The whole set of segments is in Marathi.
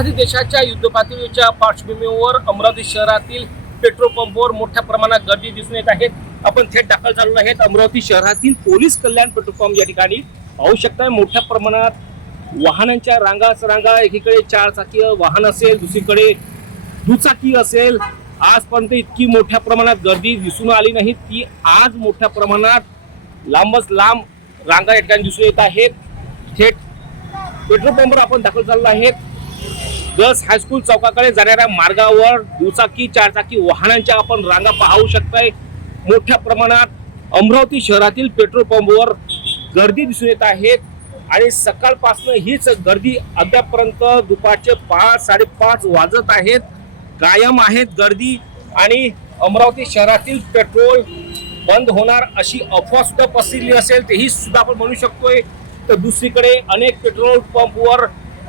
एखाद्या देशाच्या युद्धपातळीच्या पार्श्वभूमीवर अमरावती शहरातील पेट्रोल पंपवर मोठ्या प्रमाणात गर्दी दिसून येत आहे। आपण थेट दाखल झालो आहेत अमरावती शहरातील पोलीस कल्याण पेट्रोल पंप या ठिकाणी पाहू शकता मोठ्या प्रमाणात वाहनांच्या रांगा एकीकडे 4 चाकी वाहन असेल, दुसरीकडे दुचाकी असेल। आजपर्यंत इतकी मोठ्या प्रमाणात गर्दी दिसून आली नाही, ती आज मोठ्या प्रमाणात लांबच लांब रांगा या ठिकाणी दिसून येत आहेत। थेट पेट्रोल पंपवर आपण दाखल झालो आहेत। गर्ल्स हायस्कूल चौकाकडे जाणाऱ्या मार्गावर दुचाकी 4 चाकी वाहनांच्या आपण रांगा पाहू शकताय। मोठ्या प्रमाणात अमरावती शहरातील पेट्रोल पंपवर गर्दी दिसून येत आहे आणि सकाळपासून हीच गर्दी अद्यापर्यंत दुपारचे 5-5:30 वाजत आहेत, कायम आहेत गर्दी। आणि अमरावती शहरातील पेट्रोल बंद होणार अशी अफवा सुद्धा पसरली असेल तेही सुद्धा आपण म्हणू शकतोय। तर दुसरीकडे अनेक पेट्रोल पंपवर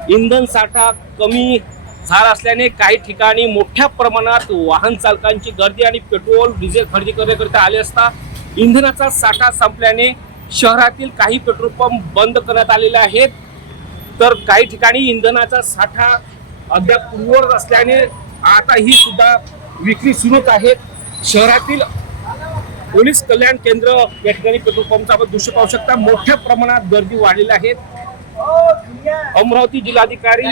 इंधन साठा कमी झाला असल्याने काही ठिकाणी मोठ्या प्रमाणात वाहन चालकांची गर्दी आणि पेट्रोल डिझेल खरेदी करण्याकरिता आले असता इंधनाचा साठा संपल्याने शहरातील काही पेट्रोल पंप बंद करण्यात आलेले आहेत। तर काही ठिकाणी इंधनाचा साठा अद्याप पूर्ववत असल्याने आता ही सुद्धा विक्री सुरूच आहे। शहरातील पोलीस कल्याण केंद्र या ठिकाणी पेट्रोल पंपचा आपण दृश्य पाहू शकता, मोठ्या प्रमाणात गर्दी वाढलेली आहे। अमरावती जिल्हाधिकारी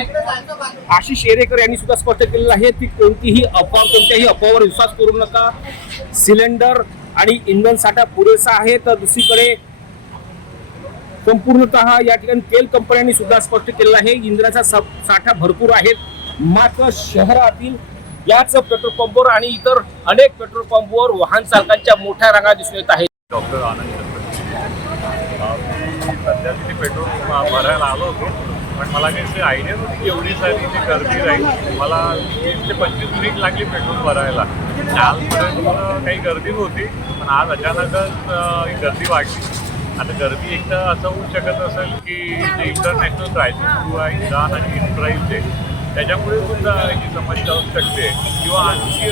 आशिष एरेकर यांनी सुद्धा स्पष्ट केलेलं आहे की कोणत्याही अफवावर विश्वास करू नका। सिलेंडर आणि इंधन साठा पुरेसा आहे। तर दुसरीकडे संपूर्णतः या ठिकाणी तेल कंपन्यांनी सुद्धा स्पष्ट केलेलं आहे इंधनाचा साठा भरपूर आहे। मात्र शहरातील याच पेट्रोल पंपवर आणि इतर अनेक पेट्रोल पंपवर वाहन चालकांच्या मोठ्या रांगा दिसून येत आहेत। डॉक्टर आनंद सध्या तिथे पेट्रोल भरायला आलो होतो, पण मला काही आयडिया नव्हती की एवढी सारी इथे गर्दी राहील। मला 20 ते 25 मिनिट लागली पेट्रोल भरायला। कालपर्यंत काही गर्दी नव्हती, पण आज अचानकच ही गर्दी वाढली। आता गर्दी एकदा असं होऊ शकत असेल की जे इंटरनॅशनल क्रायसिस सुरू आहे इराण आणि इस्राईलचे, त्याच्यामुळे सुद्धा ही समस्या होऊ शकते किंवा आणखी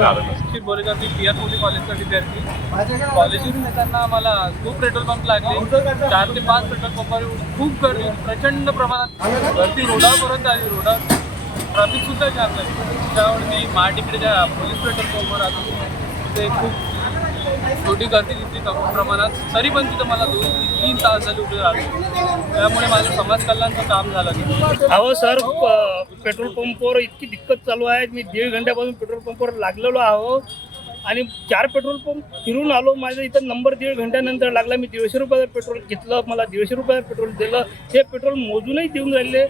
कारण बोले जाते पीआर मोदी कॉलेजचा विद्यार्थी कॉलेजवरून येताना मला खूप पेट्रोल पंप लागले। 4 ते 5 पेट्रोल पंपावर खूप गर्दी, प्रचंड प्रमाणात गर्दी रोडापर्यंत आली। रोडावर ट्रॅफिक सुद्धा जाम झाली। त्यामुळे मी महाटिकडेच्या पोलीस पेट्रोल पंपवर आलो, तिथे खूप छोटी गर्दी दिसली कमी प्रमाणात, तरी पण तिथं मला 2-3 तास झाले उभे राहिले। त्यामुळे माझं समाज कल्याणचं काम झालं नाही। अहो सर, पेट्रोल पंपवर इतकी दिक्कत चालू आहे। मी 1.5 घंट्यापासून पेट्रोल पंपवर लागलेलो आहो आणि 4 पेट्रोल पंप फिरून आलो। माझा इथं नंबर 1.5 घंट्यानंतर लागला। मी 150 रुपयाचं पेट्रोल घेतलं, मला 150 रुपयाचं पेट्रोल दिलं। हे पेट्रोल मोजूनही देऊन राहिले।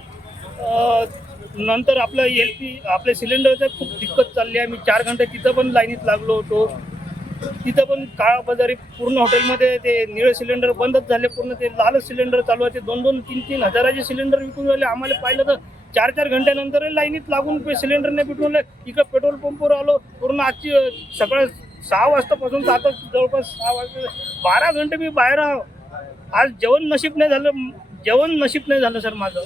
नंतर आपलं LP आपल्या सिलेंडरचं खूप दिक्कत चालली आहे। मी 4 घंटे तिथं पण लाईनीत लागलो होतो। तिथं पण काळाबाजारी पूर्ण हॉटेलमध्ये ते निळे सिलेंडर बंदच झाले, पूर्ण ते लालच सिलेंडर चालू आहे। ते 2-3 हजाराचे सिलेंडर विकून राहिले। आम्हाला पाहिलं तर 4 घंट्यानंतर लाईनीत लागून सिलेंडरने भेटून इकडं पेट्रोल पंपवर आलो। पूर्ण आजची सकाळ 6 वाजतापासून तर आता जवळपास 6 वाजता 12 घंटे मी बाहेर आहो। आज जेवण नशीब नाही झालं सर माझं।